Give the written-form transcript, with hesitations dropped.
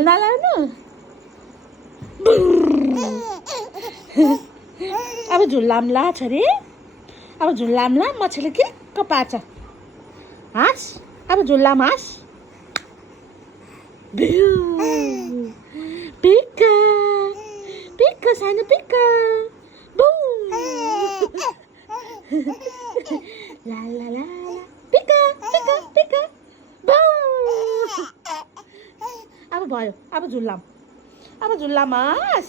झुल्न लाउनु अब झुल्लाम्ला छोरी अब झुल्लाम्ला मच्छरले के कपार्छ हाँस अब झुल्लाम हाँस पिक्का पिक्का सानो पिक्का ला ला ला पिक्का पिक्का पिक्का अब भयो अब झुल्लाम हाँस